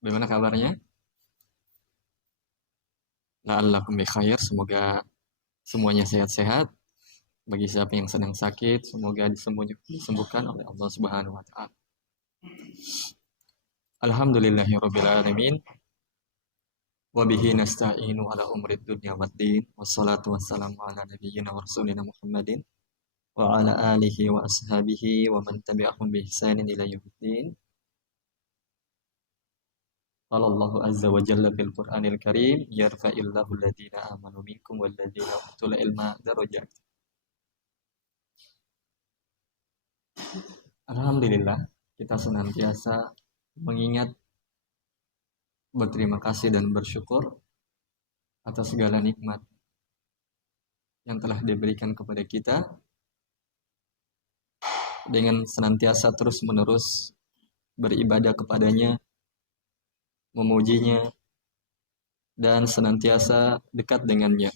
Bagaimana kabarnya? La'allakum bi khair. Semoga semuanya sehat-sehat. Bagi siapa yang sedang sakit, semoga disembuhkan oleh Allah Subhanahu wa taala. Alhamdulillahirabbil alamin. Wa bihi nasta'inu ala umrid dunya waddin. Wassalatu wassalamu ala nabiyyina wa rasulina Muhammadin wa ala alihi wa ashabihi wa man tabi'ahum bi ihsanin ila yaumiddin. Qala Allahu azza wa jalla fil Qur'anil Karim, yarfa'illahu alladhina amanu minkum walladhina utul ilma darajat. Alhamdulillah, kita senantiasa mengingat, berterima kasih dan bersyukur atas segala nikmat yang telah diberikan kepada kita, dengan senantiasa terus-menerus beribadah kepadanya, memujinya, dan senantiasa dekat dengannya.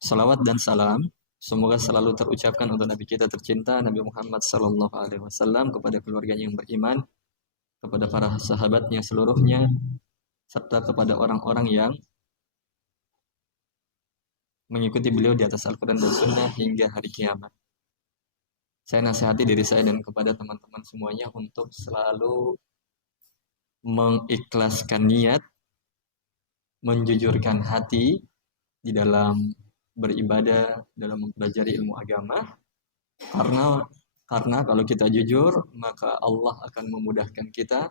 Salawat dan salam semoga selalu terucapkan untuk Nabi kita tercinta, Nabi Muhammad SAW, kepada keluarganya yang beriman, kepada para sahabatnya seluruhnya, serta kepada orang-orang yang mengikuti beliau di atas Al-Quran dan Sunnah hingga hari kiamat. Saya nasihati diri saya dan kepada teman-teman semuanya untuk selalu mengikhlaskan niat, menjujurkan hati di dalam beribadah, dalam mempelajari ilmu agama. Karena kalau kita jujur, maka Allah akan memudahkan kita.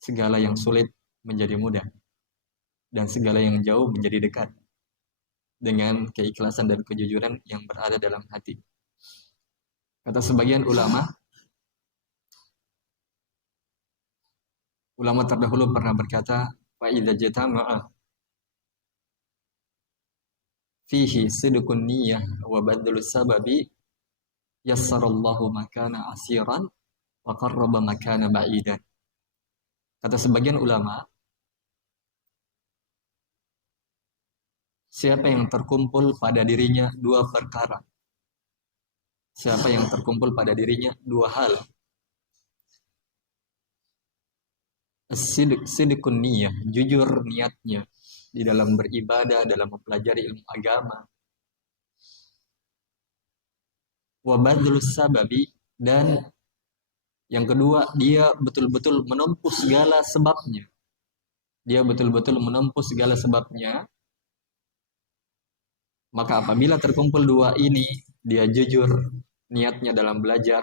Segala yang sulit menjadi mudah, dan segala yang jauh menjadi dekat dengan keikhlasan dan kejujuran yang berada dalam hati. Kata sebagian ulama terdahulu pernah berkata, fa idza jatama'a fihi sidqun niyyah wa badlus sababi yassarallahu makana asiran wa qarraba makana ba'idan. Kata sebagian ulama, siapa yang terkumpul pada dirinya dua perkara, siapa yang terkumpul pada dirinya dua hal, sidqun niyah, jujur niatnya di dalam beribadah, dalam mempelajari ilmu agama, wa badlus sababi, dan yang kedua, dia betul-betul menempuh segala sebabnya. Dia betul-betul menempuh segala sebabnya. Maka apabila terkumpul dua ini, dia jujur niatnya dalam belajar,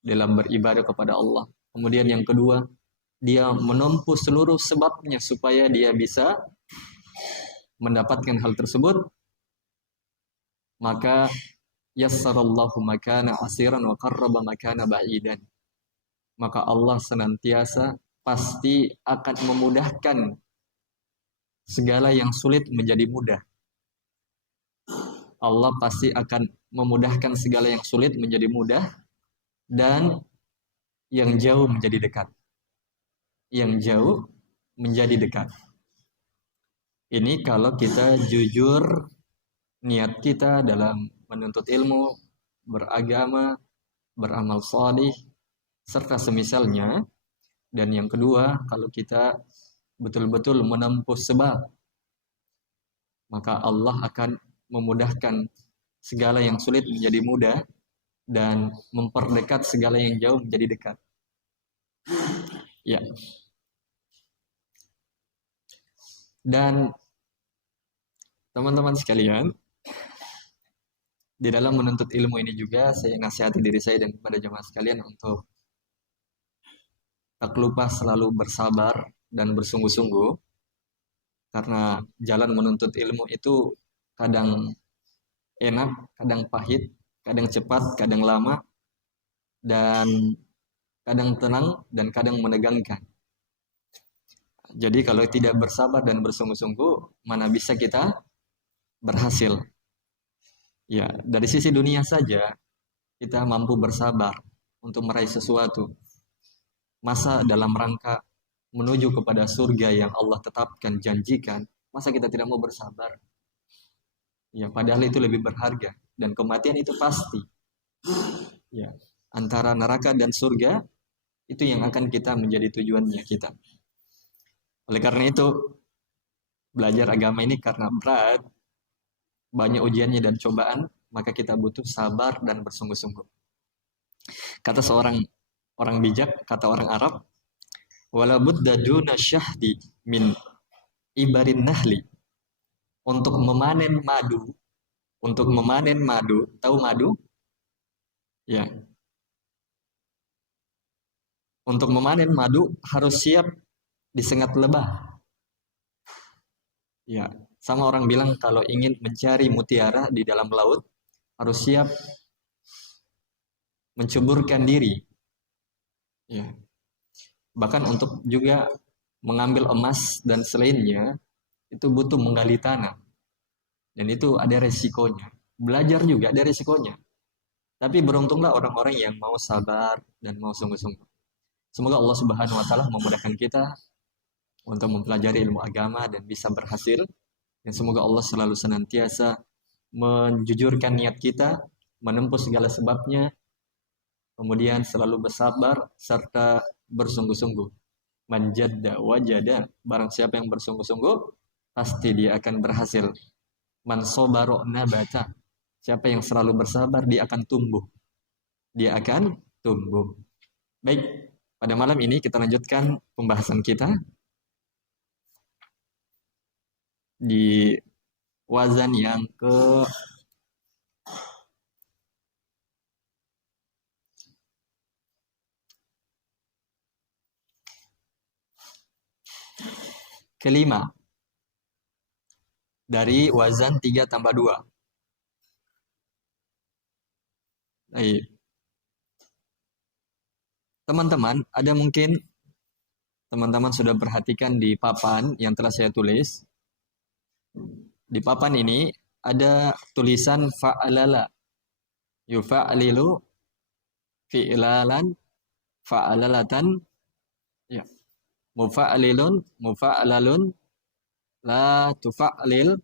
dalam beribadah kepada Allah. Kemudian yang kedua, dia menempuh seluruh sebabnya supaya dia bisa mendapatkan hal tersebut. Maka yassarallahu makana asiran wa qarraba makana ba'idan. Maka Allah senantiasa pasti akan memudahkan segala yang sulit menjadi mudah. Allah pasti akan memudahkan segala yang sulit menjadi mudah, dan yang jauh menjadi dekat. Yang jauh menjadi dekat. Ini kalau kita jujur niat kita dalam menuntut ilmu, beragama, beramal shalih, serta semisalnya. Dan yang kedua, kalau kita betul-betul menempuh sebab, maka Allah akan memudahkan segala yang sulit menjadi mudah, dan memperdekat segala yang jauh menjadi dekat. Ya. Dan teman-teman sekalian, di dalam menuntut ilmu ini juga saya nasihati diri saya dan kepada jemaah sekalian untuk tak lupa selalu bersabar dan bersungguh-sungguh, karena jalan menuntut ilmu itu kadang enak, kadang pahit, kadang cepat, kadang lama, dan kadang tenang, dan kadang menegangkan. Jadi kalau tidak bersabar dan bersungguh-sungguh, mana bisa kita berhasil. Ya, dari sisi dunia saja kita mampu bersabar untuk meraih sesuatu. Masa dalam rangka menuju kepada surga yang Allah tetapkan, janjikan, masa kita tidak mau bersabar? Ya, padahal itu lebih berharga, dan kematian itu pasti. Ya, antara neraka dan surga Itu yang akan kita menjadi tujuannya kita. Oleh karena itu, belajar agama ini karena berat, banyak ujiannya dan cobaan, maka kita butuh sabar dan bersungguh-sungguh. Kata seorang orang bijak, kata orang Arab, wala budda duna syahdi min ibarin nahli. Untuk memanen madu, tahu madu? Ya. Untuk memanen madu harus siap disengat lebah. Ya, sama orang bilang kalau ingin mencari mutiara di dalam laut harus siap menceburkan diri. Ya. Bahkan untuk juga mengambil emas dan selainnya itu butuh menggali tanah. Dan itu ada resikonya. Belajar juga ada resikonya. Tapi beruntunglah orang-orang yang mau sabar dan mau sungguh-sungguh. Semoga Allah Subhanahu wa taala memudahkan kita untuk mempelajari ilmu agama dan bisa berhasil. Dan semoga Allah selalu senantiasa menjujurkan niat kita, menempuh segala sebabnya, kemudian selalu bersabar serta bersungguh-sungguh. Manjadda wajada, barang siapa yang bersungguh-sungguh pasti dia akan berhasil. Man sabara nabata, siapa yang selalu bersabar dia akan tumbuh. Dia akan tumbuh. Baik, pada malam ini kita lanjutkan pembahasan kita di wazan yang kelima dari wazan 3 tambah 2. Baik. Teman-teman, ada mungkin teman-teman sudah perhatikan di papan yang telah saya tulis. Di papan ini ada tulisan fa'alala. Yufa'lilu fi'lalan fa'alalatan. Ya. Mufa'lilun, mufa'lalun, la tufa'lil,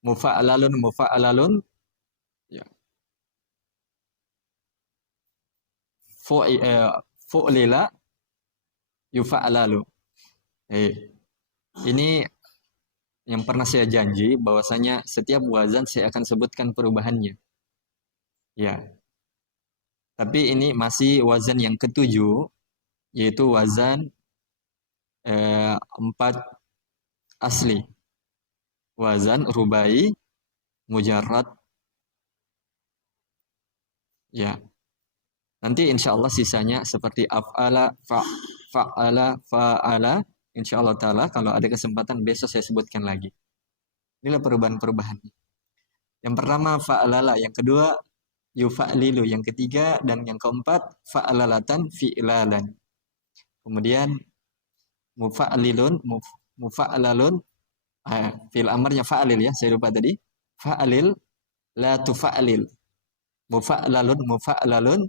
mufa'lalun, mufa'lalun, ya. Fu'lila, yufa'lalu. Ini yang pernah saya janji bahwasanya setiap wazan saya akan sebutkan perubahannya. Ya. Tapi ini masih wazan yang ketujuh, yaitu wazan 4 asli. Wazan rubai mujarrad. Ya. Nanti insya Allah sisanya seperti af'ala, fa'ala, fa'ala. Insya Allah ta'ala kalau ada kesempatan besok saya sebutkan lagi. Inilah perubahan-perubahan. Yang pertama fa'alala, yang kedua yufa'lilu, yang ketiga dan yang keempat fa'alalatan fi'lalan. Kemudian mufa'lilun, mufa'lalun, fi'il amarnya fa'alil ya, saya lupa tadi. Fa'alil, la tufa'lil. Mufa'lalun, mufa'lalun,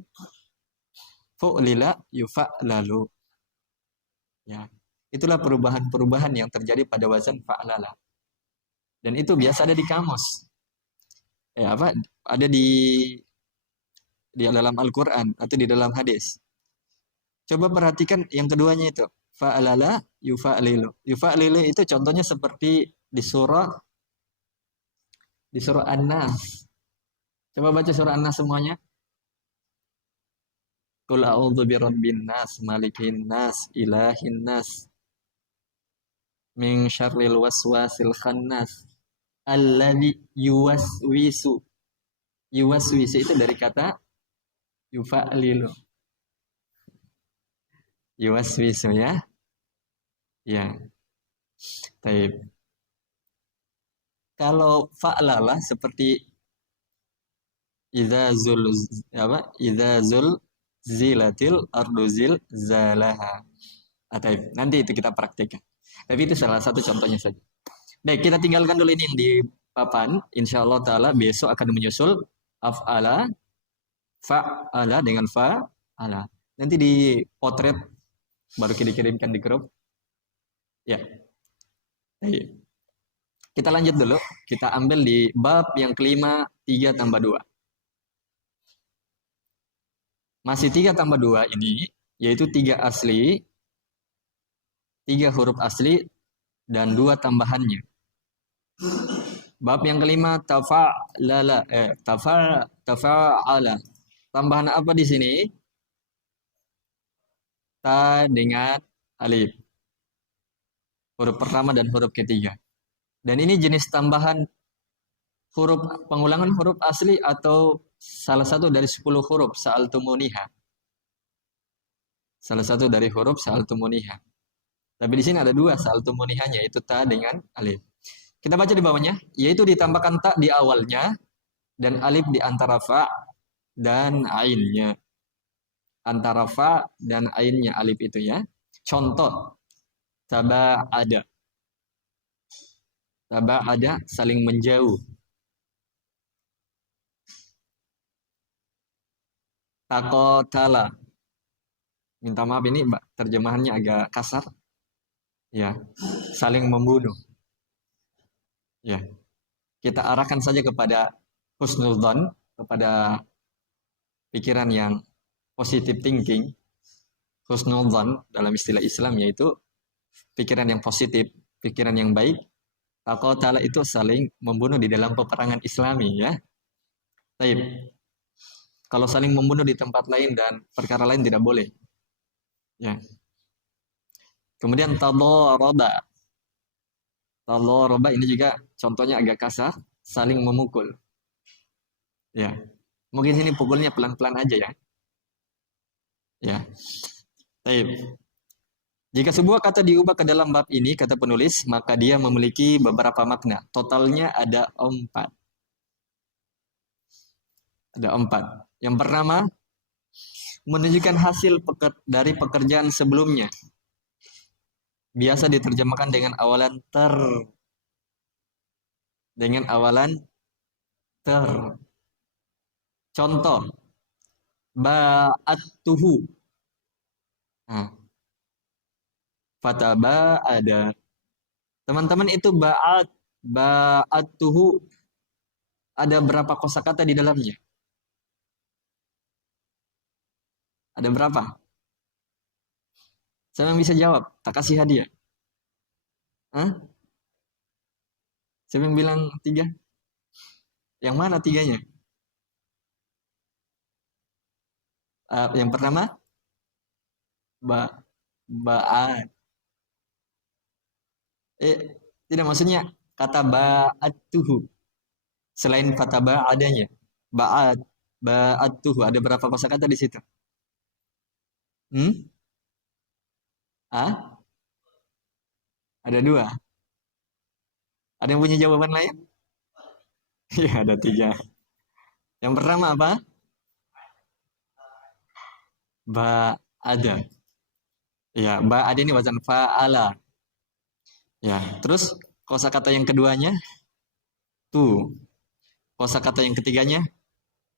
fu'lila, yufa'lalu. Ya. Itulah perubahan-perubahan yang terjadi pada wazan fa'alala. Dan itu biasa ada di kamus. Ada di dalam Al-Quran atau di dalam hadis. Coba perhatikan yang keduanya itu. Fa'alala yufa'lilu. Yufa'lilu itu contohnya seperti di surah An-Nas. Coba baca surah An-Nas semuanya. Qul a'udzu birabbin nas, malikin nas, ilahin nas, min syarril waswasil khannas, alladzi yuwaswisu. Yuwaswisu itu dari kata yufa'lilu. Yuwaswisu ya. Ya. Taib. Kalau fa'lala seperti idza zul zilatil ardu zalaha. Taib. Nanti itu kita praktekkan. Tapi itu salah satu contohnya saja. Baik, kita tinggalkan dulu ini yang di papan. Insya Allah ta'ala besok akan menyusul af'ala, fa'ala dengan fa'ala. Nanti di potret baru dikirimkan di grup. Ya. Baik. Kita lanjut dulu. Kita ambil di bab yang kelima, 3 tambah 2. Masih 3 tambah 2 ini, yaitu 3 asli, 3 huruf asli, dan 2 tambahannya. Bab yang kelima, tafa'ala. Tambahan apa di sini? Ta dengan alif. Huruf pertama dan huruf ketiga. Dan ini jenis tambahan huruf pengulangan huruf asli atau salah satu dari 10 huruf sa'altumuniha. Salah satu dari huruf sa'altumuniha. Tapi di sini ada 2 sa'altumunihanya, yaitu ta dengan alif. Kita baca di bawahnya, yaitu ditambahkan ta di awalnya dan alif di antara fa dan ainnya. Antara fa dan ainnya alif itu ya. Contoh, taba'ada. Taba'ada saling menjauh. Taqatala. Minta maaf ini terjemahannya agak kasar. Ya, saling membunuh. Ya. Kita arahkan saja kepada husnudzon, kepada pikiran yang positive thinking. Husnudzon dalam istilah Islam yaitu pikiran yang positif, pikiran yang baik. Taqatala itu saling membunuh di dalam peperangan Islami ya. Baik. Kalau saling membunuh di tempat lain dan perkara lain tidak boleh. Ya. Kemudian tadharaba. Tadharaba ini juga contohnya agak kasar, saling memukul. Ya. Mungkin sini pukulnya pelan-pelan aja ya. Ya. Baik. Jika sebuah kata diubah ke dalam bab ini, kata penulis, maka dia memiliki beberapa makna. Totalnya ada 4. Ada 4. Yang pertama, menunjukkan hasil dari pekerjaan sebelumnya. Biasa diterjemahkan dengan awalan ter. Dengan awalan ter. Contoh, ba'attuhu. Nah, fataba ada. Teman-teman itu ba'attuhu ada berapa kosakata di dalamnya? Ada berapa? Siapa yang bisa jawab? Tak kasih hadiah. Hah? Siapa yang bilang 3? Yang mana 3-nya? Yang pertama? Ba'at. Tidak maksudnya kata ba'attuhu. Selain fataba adanya. Ba'attuhu. Ada berapa kosakata di situ? Ada 2. Ada yang punya jawaban lain? Ya, ada 3. Yang pertama apa? Ba'ada. Ya, ba'ada ini wazan fa'ala. Ya, terus kosakata yang keduanya tu. Kosakata yang ketiganya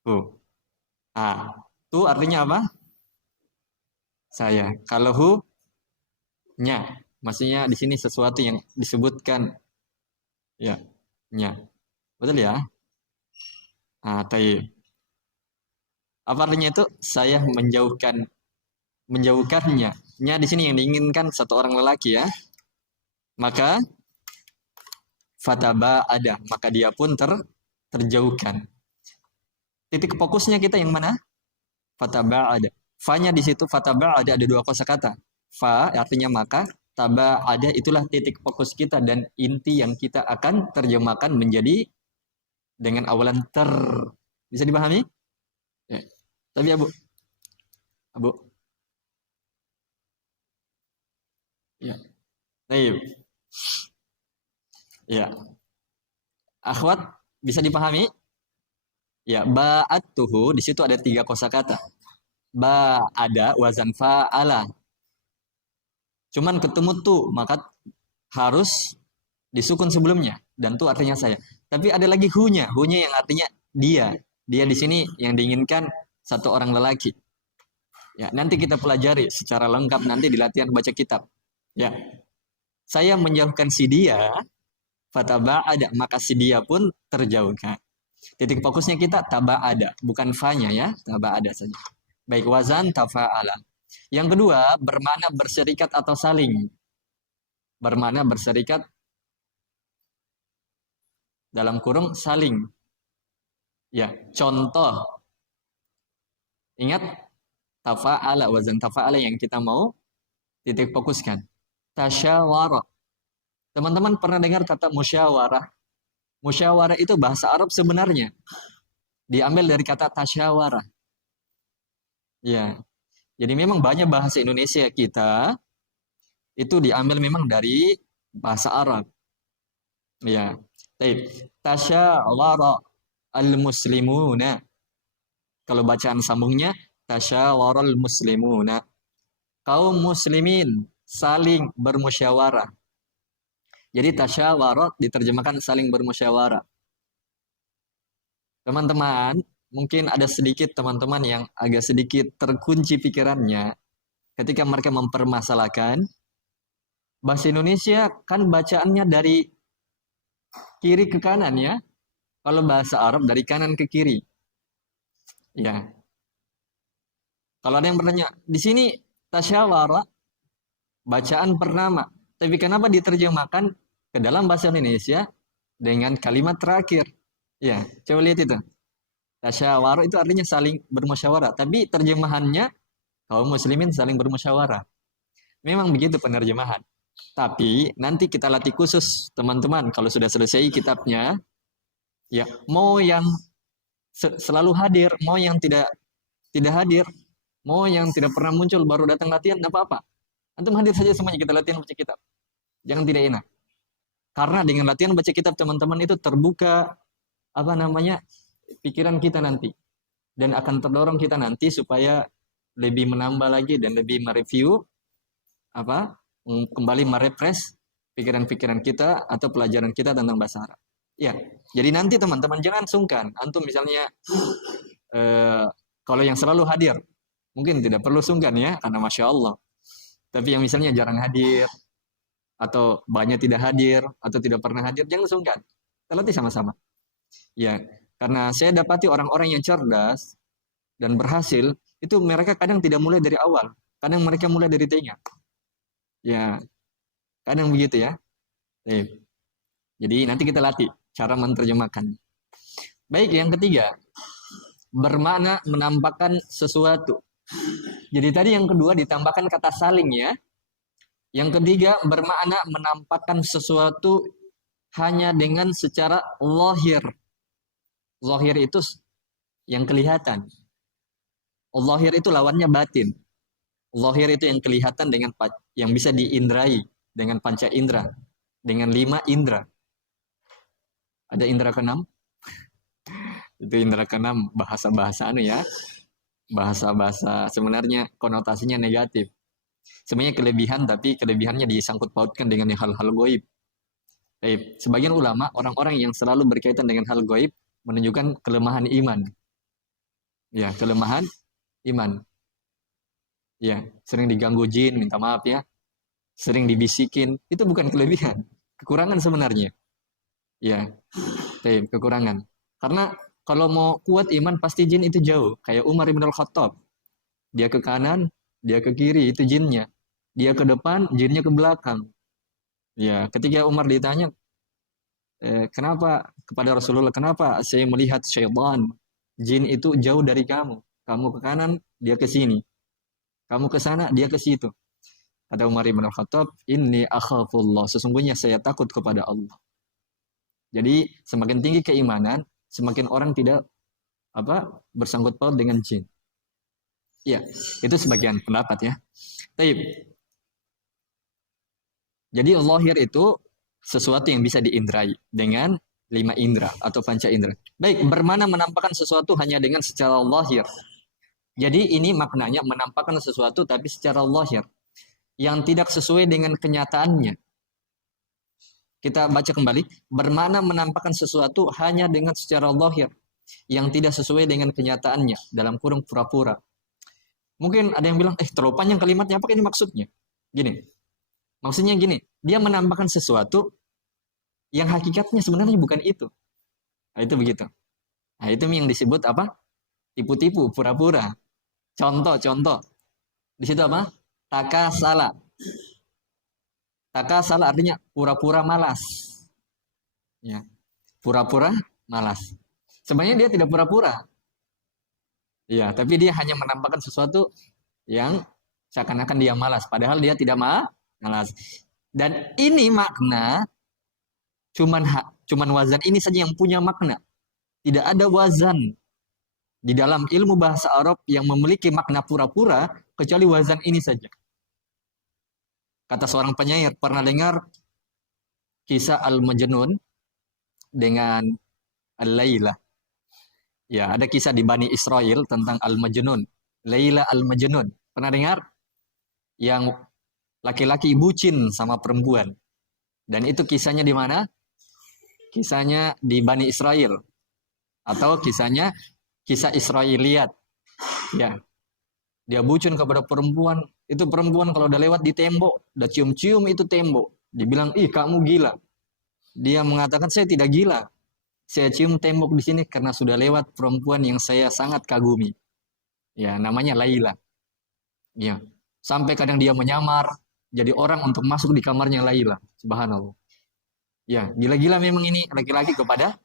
tu. Tu artinya apa? Saya. Kalau nya, maksudnya di sini sesuatu yang disebutkan ya, nya. Betul ya? Taib. Apa artinya itu? Saya menjauhkannya. Nya di sini yang diinginkan satu orang lelaki ya. Maka fataba ada, maka dia pun terjauhkan. Titik fokusnya kita yang mana? Fataba ada. Fa-nya di situ fataba ada 2 kosakata. Fa artinya maka, taba ada itulah titik fokus kita dan inti yang kita akan terjemahkan menjadi dengan awalan ter. Bisa dipahami? Ya. Tapi Abu. Ya. Baik. Ya. Akhwat bisa dipahami? Ya, ba'attuhu di situ ada 3 kosakata. Ba ada wazan fa'ala. Cuman ketemu tu, maka harus disukun sebelumnya dan tu artinya saya. Tapi ada lagi hu-nya yang artinya dia. Dia di sini yang diinginkan satu orang lelaki. Ya, nanti kita pelajari secara lengkap nanti di latihan baca kitab. Ya. Saya menjauhkan si dia Fataba'ada, maka si dia pun terjauhkan. Titik fokusnya kita taba'ada, bukan fa-nya ya, taba'ada saja. Baik, wazan tafa'ala. Yang kedua, bermakna berserikat atau saling. Bermakna berserikat dalam kurung saling. Ya, contoh. Ingat tafa'ala, wazan tafa'ala yang kita mau titik fokuskan. Tasyawara. Teman-teman pernah dengar kata musyawarah? Musyawarah itu bahasa Arab sebenarnya. Diambil dari kata tasyawara. Ya. Jadi memang banyak bahasa Indonesia kita itu diambil memang dari bahasa Arab. Ya. Baik. Tasyawara al-muslimuna. Kalau bacaan sambungnya tasyawaral muslimuna. Kaum muslimin saling bermusyawarah. Jadi tasyawarah diterjemahkan saling bermusyawarah. Teman-teman, mungkin ada sedikit teman-teman yang agak sedikit terkunci pikirannya ketika mereka mempermasalahkan bahasa Indonesia kan bacaannya dari kiri ke kanan ya. Kalau bahasa Arab dari kanan ke kiri. Ya. Kalau ada yang bertanya, di sini tasyawara bacaan pertama, tapi kenapa diterjemahkan ke dalam bahasa Indonesia dengan kalimat terakhir? Ya, coba lihat itu. Tasyawara itu artinya saling bermusyawarah, tapi terjemahannya kaum muslimin saling bermusyawarah. Memang begitu penerjemahan. Tapi nanti kita latih khusus teman-teman kalau sudah selesai kitabnya, ya mau yang selalu hadir, mau yang tidak hadir, mau yang tidak pernah muncul baru datang latihan, tidak apa-apa. Antum hadir saja semuanya kita latihan baca kitab. Jangan tidak enak. Karena dengan latihan baca kitab teman-teman itu terbuka apa namanya pikiran kita nanti dan akan terdorong kita nanti supaya lebih menambah lagi dan lebih mereview apa kembali merefresh pikiran-pikiran kita atau pelajaran kita tentang bahasa Arab. Ya, jadi nanti teman-teman jangan sungkan. Antum misalnya kalau yang selalu hadir mungkin tidak perlu sungkan ya karena masya Allah. Tapi yang misalnya jarang hadir atau banyak tidak hadir atau tidak pernah hadir jangan sungkan. Kita latih sama-sama. Ya, karena saya dapati orang-orang yang cerdas dan berhasil itu mereka kadang tidak mulai dari awal, kadang mereka mulai dari tengah. Ya, kadang begitu ya. Jadi nanti kita latih cara menerjemahkan. Baik, yang ketiga, bermakna menampakkan sesuatu. Jadi tadi yang kedua ditambahkan kata saling ya. Yang ketiga bermakna menampakkan sesuatu hanya dengan secara zahir. Zahir itu yang kelihatan. Zahir itu lawannya batin. Zahir itu yang kelihatan dengan yang bisa diindrai dengan panca indera, dengan 5 indera. Ada indera keenam? Itu indera keenam bahasa-bahasa ya. Bahasa-bahasa sebenarnya konotasinya negatif. Sebenarnya kelebihan tapi kelebihannya disangkut pautkan dengan hal-hal gaib. Sebagian ulama, orang-orang yang selalu berkaitan dengan hal gaib menunjukkan kelemahan iman. Ya, kelemahan iman. Ya, sering diganggu jin, minta maaf ya. Sering dibisikin, itu bukan kelebihan, kekurangan sebenarnya. Ya, kekurangan. Karena kalau mau kuat iman pasti jin itu jauh. Kayak Umar bin Al-Khattab. Dia ke kanan, dia ke kiri, itu jinnya. Dia ke depan, jinnya ke belakang. Ya, ketika Umar ditanya, kenapa kepada Rasulullah, kenapa saya melihat syaitan, jin itu jauh dari kamu. Kamu ke kanan, dia ke sini. Kamu ke sana, dia ke situ. Kata Umar bin Al-Khattab, inni akhafullah. Sesungguhnya saya takut kepada Allah. Jadi semakin tinggi keimanan, semakin orang tidak bersangkut paut dengan jin. Ya, itu sebagian pendapat ya. Taib. Jadi zahir itu sesuatu yang bisa diindrai dengan 5 indera atau panca indera. Baik, bermana menampakkan sesuatu hanya dengan secara zahir. Jadi ini maknanya menampakkan sesuatu tapi secara zahir yang tidak sesuai dengan kenyataannya. Kita baca kembali, bermakna menampakkan sesuatu hanya dengan secara zahir yang tidak sesuai dengan kenyataannya, dalam kurung pura-pura. Mungkin ada yang bilang, terlalu panjang kalimatnya, apa ini maksudnya? Gini, maksudnya gini, dia menampakkan sesuatu Yang hakikatnya sebenarnya bukan itu. Nah, itu begitu. Nah, itu yang disebut apa? Tipu-tipu, pura-pura. Contoh. Di situ apa? Takasala. Takasala artinya pura-pura malas. Ya, pura-pura malas. Sebenarnya dia tidak pura-pura. Ya, tapi dia hanya menampakkan sesuatu yang seakan-akan dia malas, padahal dia tidak malas. Dan ini makna cuman wazan ini saja yang punya makna. Tidak ada wazan di dalam ilmu bahasa Arab yang memiliki makna pura-pura kecuali wazan ini saja. Kata seorang penyair, pernah dengar kisah Al-Majnun dengan Al-Laila? Ya, ada kisah di Bani Israel tentang Al-Majnun. Laila Al-Majnun. Pernah dengar? Yang laki-laki bucin sama perempuan. Dan itu kisahnya di mana? Kisahnya di Bani Israel. Atau kisah Israiliyat. Ya. Dia bucin kepada perempuan. Itu perempuan kalau udah lewat di tembok, udah cium-cium itu tembok. Dibilang, ih kamu gila. Dia mengatakan, saya tidak gila. Saya cium tembok di sini karena sudah lewat perempuan yang saya sangat kagumi. Ya, namanya Laila. Ya. Sampai kadang dia menyamar jadi orang untuk masuk di kamarnya Laila. Subhanallah. Ya, gila-gila memang ini laki-laki kepada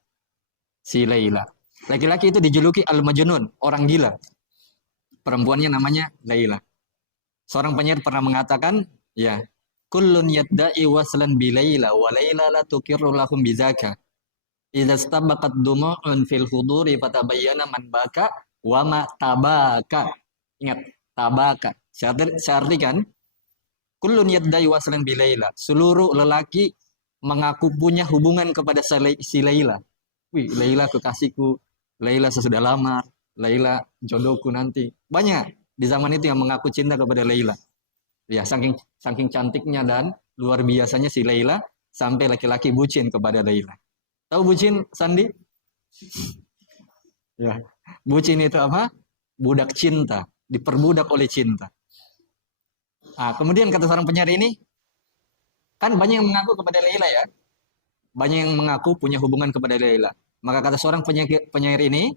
si Laila. Laki-laki itu dijuluki Al-Majnun, orang gila. Perempuannya namanya Laila. Seorang penyair pernah mengatakan, ya, kullun yadda'i waslan bi Laila wa Laila la tuqirru lahum bizaka. Idza stabaqat dumu'un fil huduri fatabayyana man baka wa ma tabaka. Ingat, tabaka. Saya artikan, kullun yaddai waslan bi Laila. Seluruh lelaki mengaku punya hubungan kepada si Laila. Wih, Laila kekasihku, Laila sesudah lamar, Laila jodohku nanti. Banyak di zaman itu yang mengaku cinta kepada Laila. Ya, saking cantiknya dan luar biasanya si Laila sampai laki-laki bucin kepada Laila. Tahu bucin, Sandi? Ya. Bucin itu apa? Budak cinta, diperbudak oleh cinta. Nah, kemudian kata seorang penyair ini, kan banyak yang mengaku kepada Laila ya. Banyak yang mengaku punya hubungan kepada Laila. Maka kata seorang penyair ini,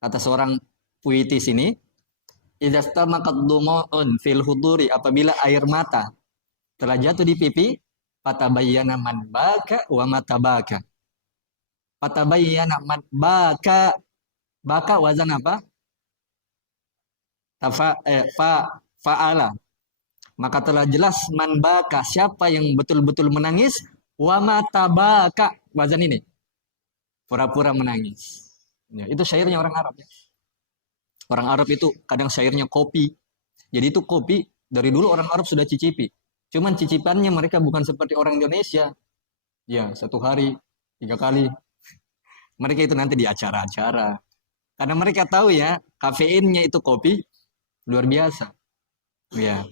kata seorang puitis ini, idastamaqad dumu'un fil huduri, apabila air mata telah jatuh di pipi, fatabayyana man baka wa matabaka. Fatabayyana man baka. Baka wazan apa? Fa'ala. Maka telah jelas man baka, siapa yang betul-betul menangis, wa matabaka, wazan ini. Pura-pura menangis. Ya, itu syairnya orang Arab ya. Orang Arab itu kadang syairnya kopi. Jadi itu kopi dari dulu orang Arab sudah cicipi. Cuman cicipannya mereka bukan seperti orang Indonesia. Ya, 1 hari 3 kali. Mereka itu nanti di acara-acara. Karena mereka tahu ya, kafeinnya itu kopi luar biasa. Ya.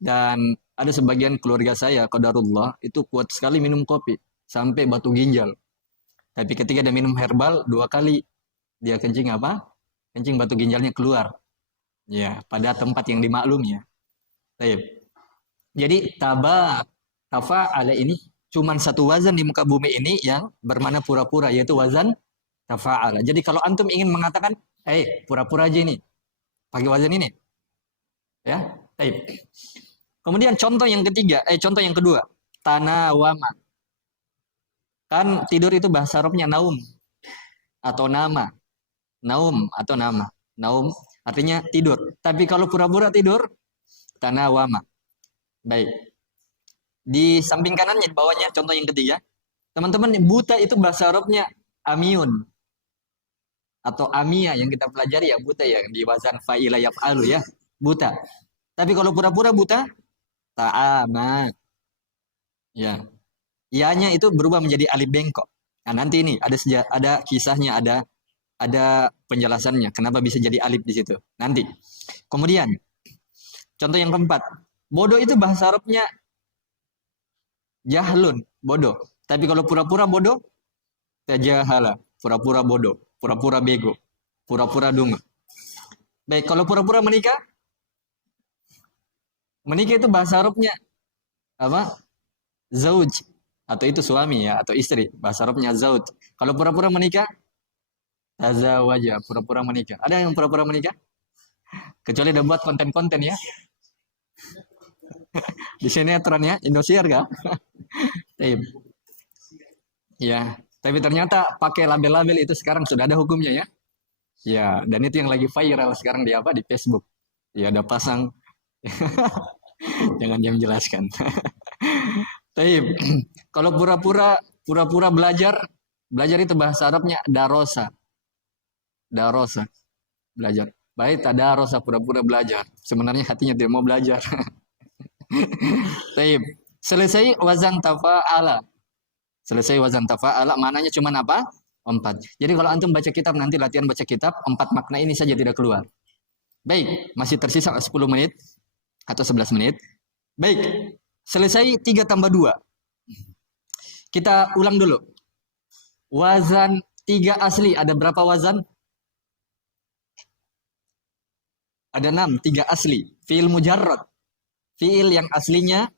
Dan ada sebagian keluarga saya, qadarullah, itu kuat sekali minum kopi sampai batu ginjal. Tapi ketika dia minum herbal 2 kali, dia kencing apa? Kencing batu ginjalnya keluar. Ya, pada tempat yang dimaklumi ya. Baik. Jadi tafa'ala ini cuman satu wazan di muka bumi ini yang bermakna pura-pura, yaitu wazan tafa'ala. Jadi kalau antum ingin mengatakan, pura-pura aja ini, pakai wazan ini. Ya, baik. Kemudian contoh yang kedua, tanawama. Kan tidur itu bahasa Arabnya naum atau nama. Naum atau nama. Naum artinya tidur. Tapi kalau pura-pura tidur, tanawama. Baik. Di samping kanannya, di bawahnya, contoh yang ketiga. Teman-teman, buta itu bahasa Arabnya amiyun. Atau amia yang kita pelajari ya, buta ya. Di wazan fa'ila yaf'alu ya. Buta. Tapi kalau pura-pura buta, ta'ama. Ya. Ianya itu berubah menjadi alif bengkok. Nah, nanti ini ada kisahnya, ada penjelasannya kenapa bisa jadi alif di situ. Nanti. Kemudian contoh yang keempat, bodoh itu bahasa Arabnya jahlun, bodoh. Tapi kalau pura-pura bodoh, tajahala, pura-pura bodoh, pura-pura bego, pura-pura dungu. Baik, kalau pura-pura menikah itu bahasa Arabnya apa? Zauj Atau itu suami ya, atau istri. Bahasa Arabnya zauj. Kalau pura-pura menikah, tazawaja, pura-pura menikah. Ada yang pura-pura menikah? Kecuali udah buat konten-konten ya. Di sini aturannya Indosiar kan? Baik. Ya, tapi ternyata pakai label-label itu sekarang sudah ada hukumnya ya. Ya, dan itu yang lagi viral sekarang di apa? Di Facebook. Ya, ada pasang. Jangan jam jelaskan. Taib. Kalau pura-pura belajar, belajar itu bahasa Arabnya darosa. Darosa, belajar. Baik, tadarosa pura-pura belajar. Sebenarnya hatinya tidak mau belajar. Taib. Selesai wazan tafa'ala. Selesai wazan tafa'ala, maknanya cuma apa? 4. Jadi kalau antum baca kitab nanti latihan baca kitab, 4 makna ini saja tidak keluar. Baik, masih tersisa 10 menit atau 11 menit. Baik, selesai 3 tambah 2. Kita ulang dulu. Wazan 3 asli, ada berapa wazan? Ada 6, 3 asli. Fi'il mujarrad. Fi'il yang aslinya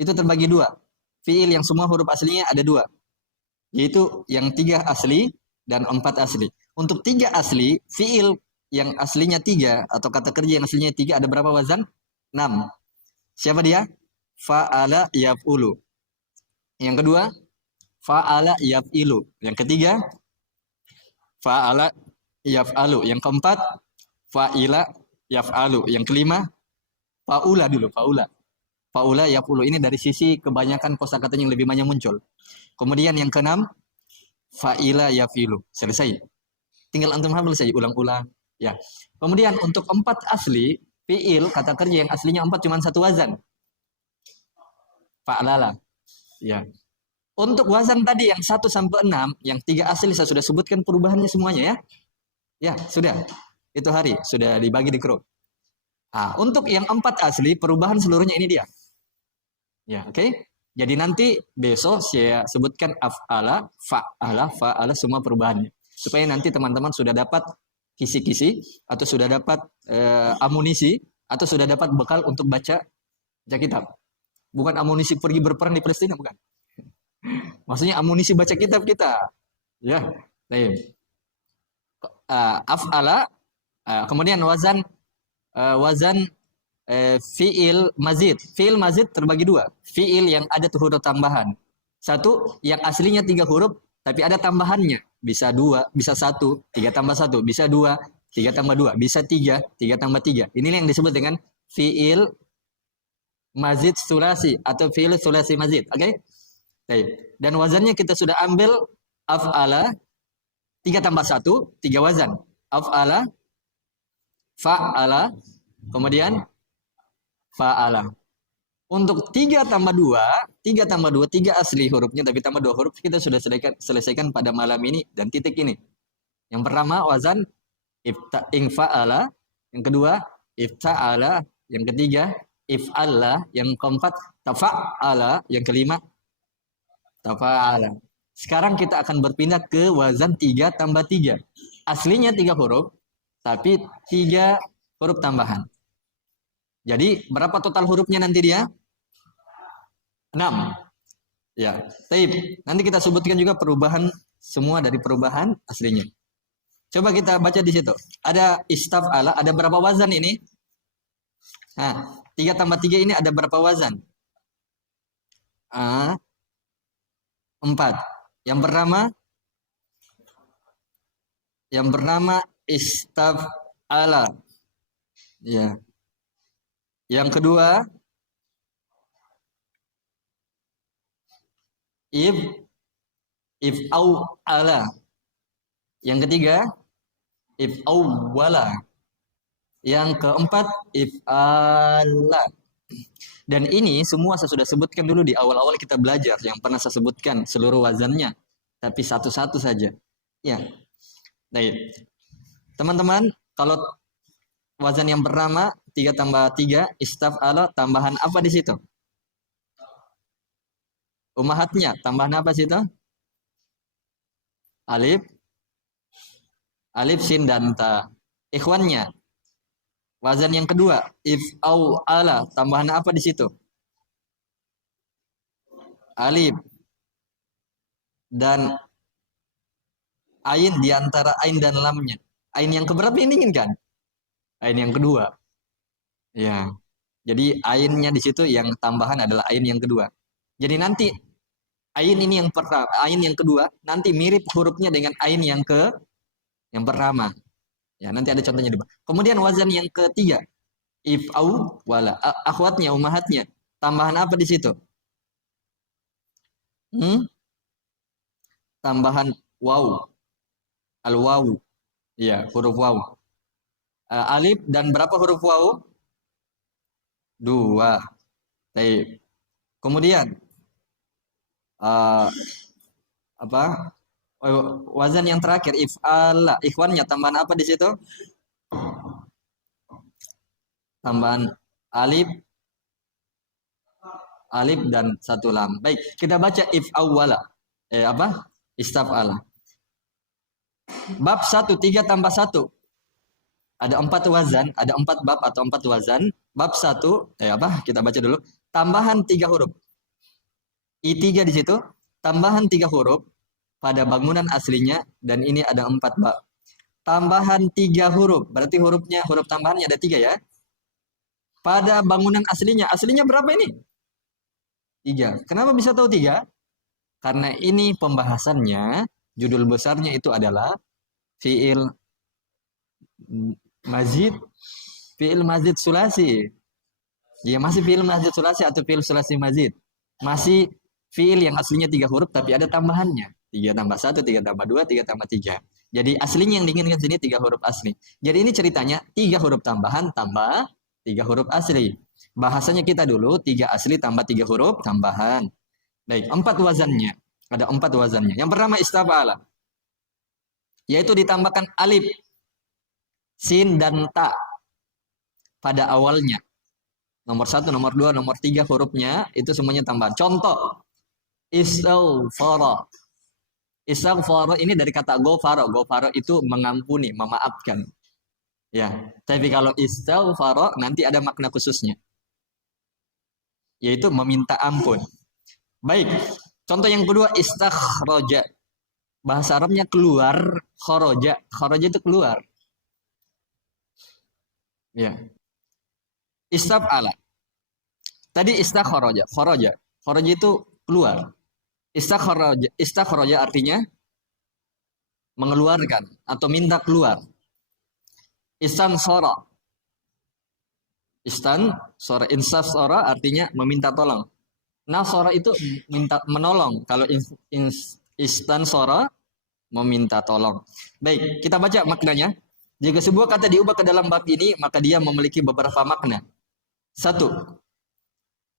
itu terbagi 2. Fi'il yang semua huruf aslinya ada 2. Yaitu yang 3 asli dan 4 asli. Untuk 3 asli, fi'il yang aslinya 3 atau kata kerja yang aslinya 3 ada berapa wazan? 6. Siapa dia? Fa'ala yaf'ulu. Yang kedua, fa'ala yaf'ilu. Yang ketiga, fa'ala yaf'alu. Yang keempat, fa'ila yaf'alu. Yang kelima, fa'ula dulu, fa'ula. Fa'ula yaf'ulu. Ini dari sisi kebanyakan kosakata yang lebih banyak muncul. Kemudian yang keenam, fa'ila yaf'ilu. Selesai. Tinggal antum hafal saja, ulang-ulang. Ya. Kemudian untuk 4 asli, fi'il, kata kerja yang aslinya 4 cuma 1 wazan. Fa'lala. Ya. Untuk wazan tadi yang 1 sampai 6, yang 3 asli saya sudah sebutkan perubahannya semuanya ya. Ya, sudah. Itu hari sudah dibagi di grup. Nah, untuk yang 4 asli perubahan seluruhnya ini dia. Ya, oke. Jadi nanti besok saya sebutkan af'ala, fa'ala semua perubahannya. Supaya nanti teman-teman sudah dapat kisi-kisi atau sudah dapat amunisi atau sudah dapat bekal untuk baca kitab. Bukan amunisi pergi berperang di Palestina, bukan. Maksudnya amunisi baca kitab kita. Ya. Baik. Af'ala, kemudian wazan fi'il mazid. Fi'il mazid terbagi 2. Fi'il yang ada huruf tambahan. 1 yang aslinya 3 huruf tapi ada tambahannya. Bisa 2, bisa 1, 3 tambah 1, bisa 2, 3 tambah 2, bisa 3, 3 tambah 3. Ini yang disebut dengan fi'il mazid sulasi atau fi'il sulasi mazid. Oke? Dan wazannya kita sudah ambil af'ala 3 tambah 1, 3 wazan. Af'ala, fa'ala, kemudian fa'ala. Untuk 3 tambah 2, 3 asli hurufnya tapi tambah 2 huruf kita sudah selesaikan pada malam ini dan titik ini. Yang pertama wazan infa'ala, yang kedua ifta'ala, yang ketiga if'alla, yang keempat tafa'ala, yang kelima tafa'ala. Sekarang kita akan berpindah ke wazan 3 tambah 3. Aslinya 3 huruf tapi 3 huruf tambahan. Jadi berapa total hurufnya nanti dia? 6. Ya, taib. Nanti kita sebutkan juga perubahan semua dari perubahan aslinya. Coba kita baca di situ. Ada istaf'ala, ada berapa wazan ini? Nah, 3 tambah 3 ini ada berapa wazan? 4. Yang bernama istaf'ala. Ya. Yang kedua if au ala. Yang ketiga if awwala. Yang keempat if ala. Dan ini semua saya sudah sebutkan dulu di awal-awal kita belajar yang pernah saya sebutkan seluruh wazannya, tapi satu-satu saja. Ya. Baik. Teman-teman, kalau wazan yang pertama 3 tambah 3 istaf'ala, tambahan apa di situ? Umahatnya, tambahan apa situ? Alif, sin dan ta. Ikhwannya, wazan yang kedua, if au ala, tambahan apa di situ? Alif, dan ain di antara ain dan lamnya. Ain yang keberapa ini diinginkan? Ain yang kedua. Ya. Jadi ainnya di situ yang tambahan adalah ain yang kedua. Jadi nanti ain ini yang pertama, ain yang kedua nanti mirip hurufnya dengan ain yang pertama. Ya, nanti ada contohnya di bawah. Kemudian wazan yang ketiga, if au wala, akhwatnya, umahatnya. Tambahan apa di situ? Tambahan waw, al waw. Ya, huruf waw. Alif dan berapa huruf waw? Dua. Baik. Kemudian uh, apa? Wazan yang terakhir if'ala, ikhwannya tambahan apa di situ? Tambahan alif, alif dan satu lam. Baik, kita baca if awwala. Apa? Istaf'ala. Bab 1, 3 tambah 1. Ada 4 wazan, ada 4 bab atau 4 wazan. Bab 1, apa? Kita baca dulu. Tambahan 3 huruf. I3 di situ, tambahan 3 huruf pada bangunan aslinya, dan ini ada 4 bab. Tambahan 3 huruf, berarti huruf tambahannya ada 3 ya. Pada bangunan aslinya berapa ini? 3. Kenapa bisa tahu 3? Karena ini pembahasannya, judul besarnya itu adalah fi'il mazid, fi'il mazid sulasi. Ya, masih fi'il mazid sulasi atau fi'il sulasi mazid. Masih fi'il yang aslinya 3 huruf tapi ada tambahannya. 3 tambah 1, 3 tambah 2, 3 tambah 3. Jadi aslinya yang diinginkan sini 3 huruf asli. Jadi ini ceritanya 3 huruf tambahan tambah 3 huruf asli. Bahasanya kita dulu 3 asli tambah 3 huruf tambahan. Baik, 4 wazannya. Ada 4 wazannya. Yang pertama istafa'ala. Yaitu ditambahkan alif, sin, dan ta pada awalnya. Nomor 1, nomor 2, nomor 3 hurufnya itu semuanya tambahan. Contoh, istaghfara. Istaghfara ini dari kata ghafara. Ghafara itu mengampuni, memaafkan. Ya, tapi kalau istaghfara nanti ada makna khususnya. Yaitu meminta ampun. Baik, contoh yang kedua istakhraja. Bahasa Arabnya keluar, kharaja. Kharaja itu keluar. Ya. Istaf'ala. Tadi istakhraja, kharaja. Kharaja itu keluar. Istakhraja artinya mengeluarkan atau minta keluar. Istansara. Istansara artinya meminta tolong. Nasara itu minta menolong. Kalau istansara meminta tolong. Baik, kita baca maknanya. Jika sebuah kata diubah ke dalam bab ini, maka dia memiliki beberapa makna. 1.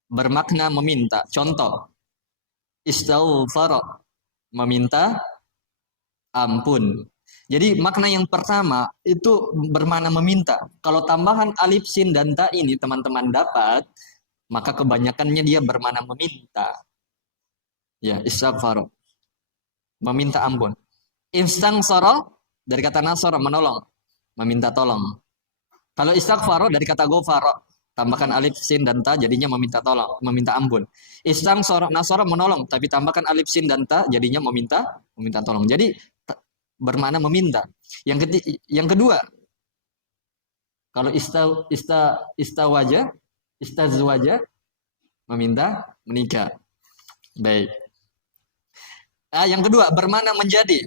Bermakna meminta. Contoh, istaghfara, meminta ampun. Jadi makna yang pertama itu bermakna meminta. Kalau tambahan alif, sin, dan ta ini teman-teman dapat, maka kebanyakannya dia bermakna meminta. Ya, istaghfara, meminta ampun. Istansara dari kata nasara, menolong, meminta tolong. Kalau istaghfara dari kata ghafara, tambahkan alif, sin, dan ta jadinya meminta tolong, meminta ampun. Istansara, nasara menolong, tapi tambahkan alif, sin, dan ta jadinya meminta tolong. Jadi bermakna meminta. Yang kedua, kalau istazwaja meminta menikah. Baik. Yang kedua, bermakna menjadi.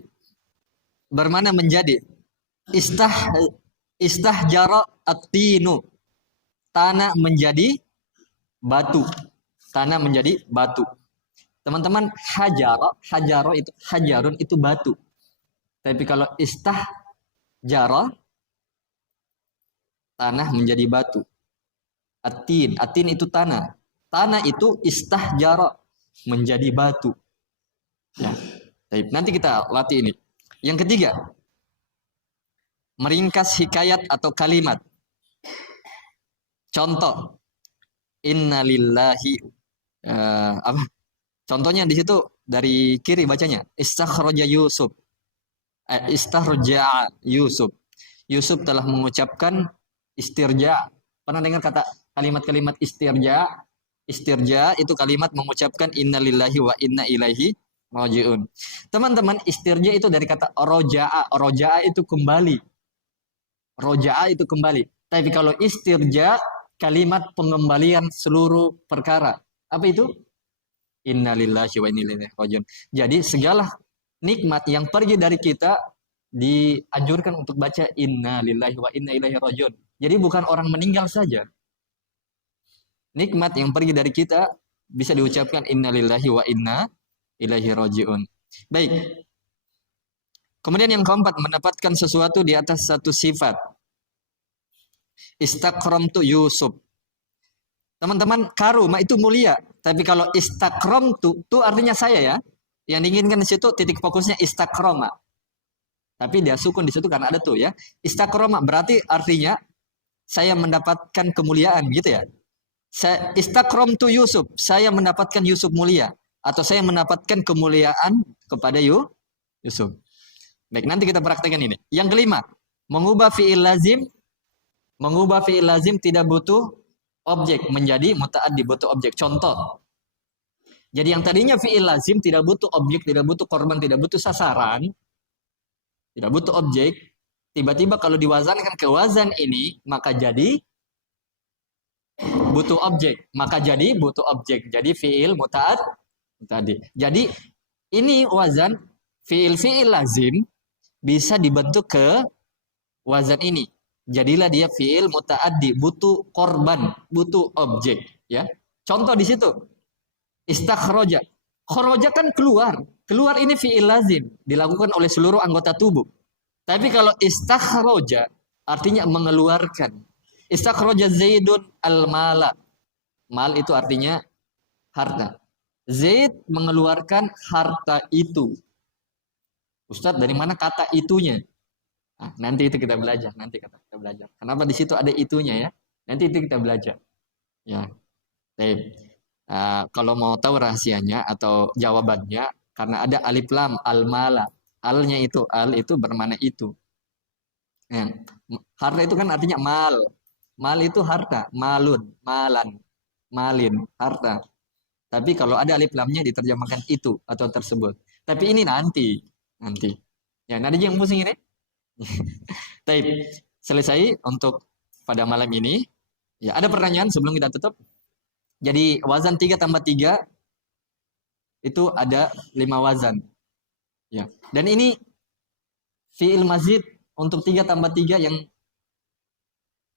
Bermakna menjadi. Istahjara at-tinu. Tanah menjadi batu. Tanah menjadi batu. Teman-teman, hajaro itu hajarun itu batu. Tapi kalau istahjara, tanah menjadi batu. Atin itu tanah. Tanah itu istahjara, menjadi batu. Ya. Nanti kita latih ini. Yang ketiga, meringkas hikayat atau kalimat. Contoh, innalillahi. Apa? Contohnya di situ dari kiri bacanya, istakhraja Yusuf. Istakhraja Yusuf. Yusuf telah mengucapkan istirja. Pernah dengar kalimat-kalimat istirja? Istirja itu kalimat mengucapkan innalillahi wa inna ilaihi Rojiun. Teman-teman, istirja itu dari kata roja'a. Roja'a itu kembali. Roja'a itu kembali. Tapi kalau istirja, kalimat pengembalian seluruh perkara. Apa itu? Innalillahi wa inna ilaihi rajiun. Jadi segala nikmat yang pergi dari kita dianjurkan untuk baca innalillahi wa inna ilaihi rajiun. Jadi bukan orang meninggal saja. Nikmat yang pergi dari kita bisa diucapkan innalillahi wa inna ilaihi rajiun. Baik. Kemudian yang keempat, mendapatkan sesuatu di atas satu sifat. Istakramtu Yusuf. Teman-teman, karuma itu mulia. Tapi kalau istakramtu, itu artinya saya ya. Yang diinginkan di situ titik fokusnya istakroma. Tapi dia sukun di situ karena ada tuh ya. Istakroma berarti artinya saya mendapatkan kemuliaan gitu ya. Saya istakramtu Yusuf, saya mendapatkan Yusuf mulia atau saya mendapatkan kemuliaan kepada Yusuf. Baik, nanti kita praktekkan ini. Yang kelima, mengubah fi'il lazim. Mengubah fi'il lazim tidak butuh objek menjadi muta'addi, butuh objek. Contoh. Jadi yang tadinya fi'il lazim tidak butuh objek, tidak butuh korban, tidak butuh sasaran, tidak butuh objek. Tiba-tiba kalau diwazankan ke wazan ini, maka jadi butuh objek. Maka jadi butuh objek. Jadi fi'il muta'ad tadi. Jadi ini wazan fi'il lazim bisa dibentuk ke wazan ini. Jadilah dia fi'il muta'addi, butuh korban, butuh objek, ya. Contoh di situ. Istakhroja. Khroja kan keluar. Keluar ini fi'il lazim, dilakukan oleh seluruh anggota tubuh. Tapi kalau istakhroja artinya mengeluarkan. Istakhroja Zaidun al-mala. Mal itu artinya harta. Zaid mengeluarkan harta itu. Ustadz, dari mana kata itunya? Nah, nanti itu kita belajar, kita belajar. Kenapa di situ ada itunya ya? Nanti itu kita belajar. Ya. Baik. Kalau mau tahu rahasianya atau jawabannya, karena ada alif lam al-mala. Alnya itu, al itu bermakna itu. Ya. Harta itu kan artinya mal. Mal itu harta, malun, malan, malin, harta. Tapi kalau ada alif lamnya diterjemahkan itu atau tersebut. Tapi ini nanti. Ya, nanti yang pusing ini. Baik, selesai untuk pada malam ini. Ya, ada pertanyaan sebelum kita tutup? Jadi wazan 3 tambah 3 itu ada 5 wazan. Ya. Dan ini fi'il mazid untuk 3 tambah 3 yang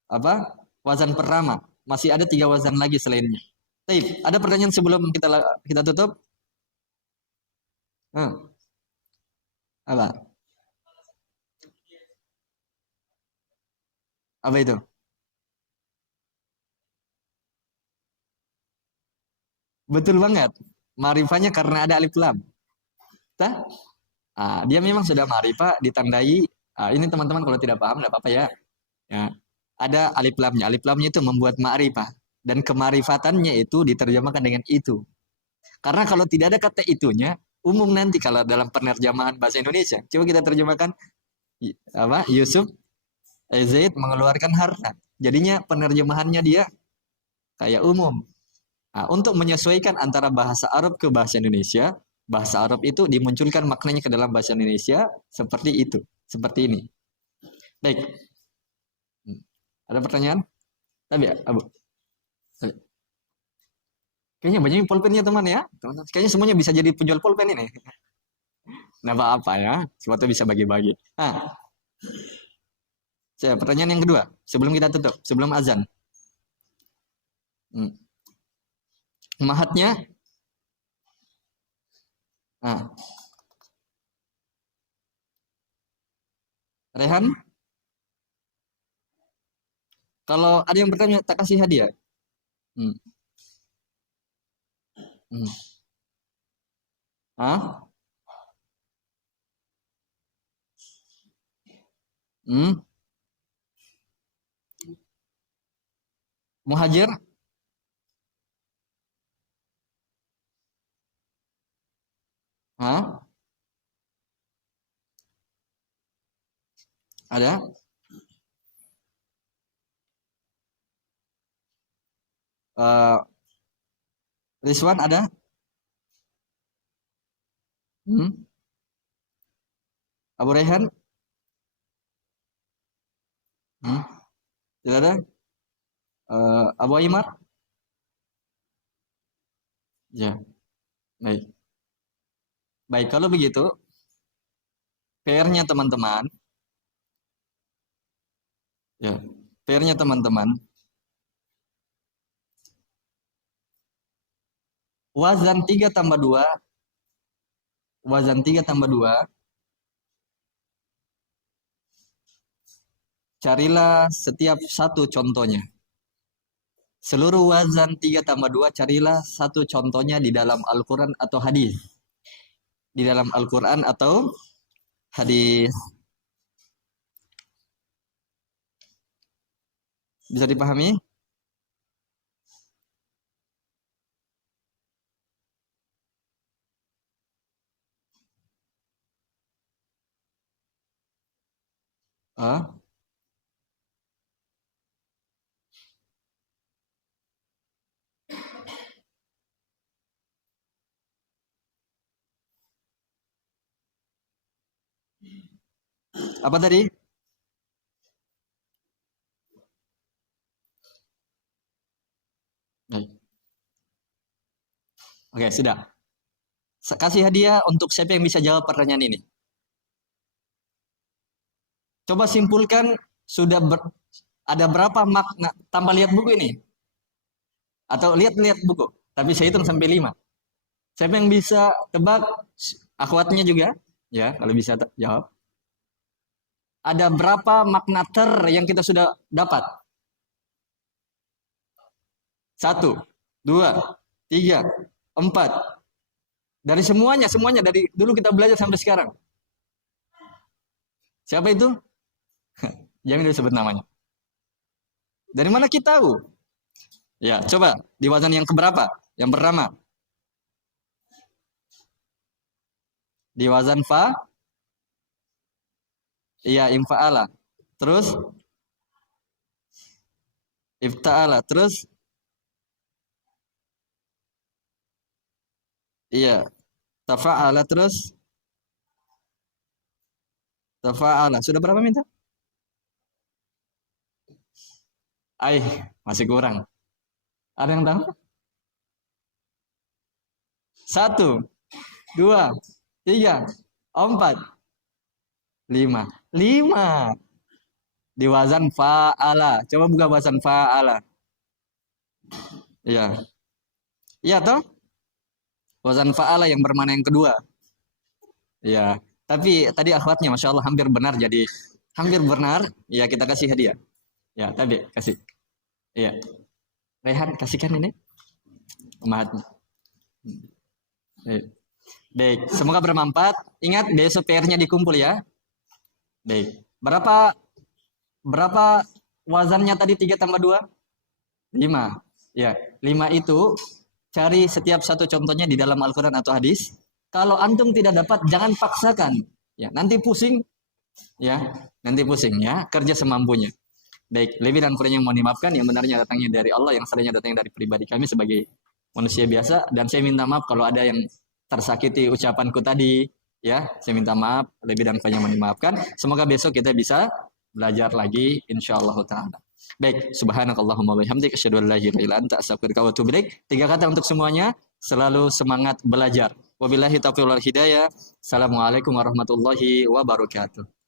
apa? Wazan pertama. Masih ada 3 wazan lagi selainnya. Baik, ada pertanyaan sebelum kita tutup? Apa? Apa itu? Betul banget. Ma'rifahnya karena ada alif lam. Tah? Dia memang sudah ma'rifah ditandai. Ini teman-teman kalau tidak paham tidak apa-apa ya. Ya. Ada alif lamnya. Alif lamnya itu membuat ma'rifah. Dan kemarifatannya itu diterjemahkan dengan itu. Karena kalau tidak ada kata itunya, umum nanti kalau dalam penerjemahan bahasa Indonesia. Coba kita terjemahkan apa? Yusuf Zaid mengeluarkan harta. Jadinya penerjemahannya dia kayak umum. Untuk menyesuaikan antara bahasa Arab ke bahasa Indonesia, bahasa Arab itu dimunculkan maknanya ke dalam bahasa Indonesia seperti itu, seperti ini. Baik. Ada pertanyaan? Tapi ya, Abu. Kayaknya banyak pulpennya teman ya. Teman-teman. Kayaknya semuanya bisa jadi penjual pulpen ini. Nah, apa ya? Sesuatu bisa bagi-bagi. Pertanyaan yang kedua, sebelum kita tutup, sebelum azan. Mahatnya Rehan, kalau ada yang bertanya tak kasih hadiah. Hmm. Ah? Muhajir? Hah? Ada? Rizwan ada? Hmm? Abu Rehan? Hmm? Tidak ada? Abu Aymar? Ya, baik. Baik, kalau begitu, PR-nya teman-teman, ya, PR-nya teman-teman, wazan 3 tambah 2, wazan 3 tambah 2, carilah setiap satu contohnya. Seluruh wazan 3 tambah 2, carilah satu contohnya di dalam Al-Quran atau hadis. Di dalam Al-Quran atau hadis. Bisa dipahami? Ah, apa tadi? Baik. Oke, sudah. Kasih hadiah untuk siapa yang bisa jawab pertanyaan ini. Coba simpulkan ada berapa makna. Tanpa lihat buku ini. Atau lihat-lihat buku. Tapi saya hitung sampai 5. Siapa yang bisa tebak, akhwatnya juga. Ya, kalau bisa jawab. Ada berapa makna ter yang kita sudah dapat? 1, 2, 3, 4. Dari semuanya dari dulu kita belajar sampai sekarang. Siapa itu? Jangan disebut namanya. Dari mana kita tahu? Ya, coba di wazan yang keberapa? Yang pertama. Di wazan fa, iya infa'ala. Terus ifta'ala. Terus iya tafa'ala. Terus tafa'ala. Sudah berapa minta? Masih kurang. Ada yang tahu? 1, 2, 3, 4, 5. 5. Di wazan fa'ala. Coba buka wazan fa'ala. Iya. Iya toh? Wazan fa'ala yang bermana yang kedua. Iya. Tapi tadi akhwatnya Masya Allah hampir benar. Jadi hampir benar. Ya kita kasih hadiah. Ya tadi kasih. Iya. Rehan kasihkan ini. Mahatnya. Baik. Baik. Semoga bermanfaat. Ingat besok PR-nya dikumpul ya. Baik. Berapa wazannya tadi 3 tambah 2? 5. Ya, 5 itu cari setiap satu contohnya di dalam Al-Quran atau hadis. Kalau antum tidak dapat, jangan paksakan. Ya, nanti pusing. Ya, nanti pusing ya. Kerja semampunya. Baik, lebih dan kurangnya mohon dimaafkan. Yang benarnya datangnya dari Allah, yang salahnya datangnya dari pribadi kami sebagai manusia biasa. Dan saya minta maaf kalau ada yang tersakiti ucapanku tadi. Ya, saya minta maaf. Lebih dan kurangnya mohon dimaafkan. Semoga besok kita bisa belajar lagi, insyaallah ta'ala. Baik, subhanakallahumma wa bihamdika asyhadu an la ilaha illa anta astaghfiruka wa atubu ilaik. 3 kata untuk semuanya, selalu semangat belajar. Wabillahi taufiq wal hidayah. Assalamualaikum warahmatullahi wabarakatuh.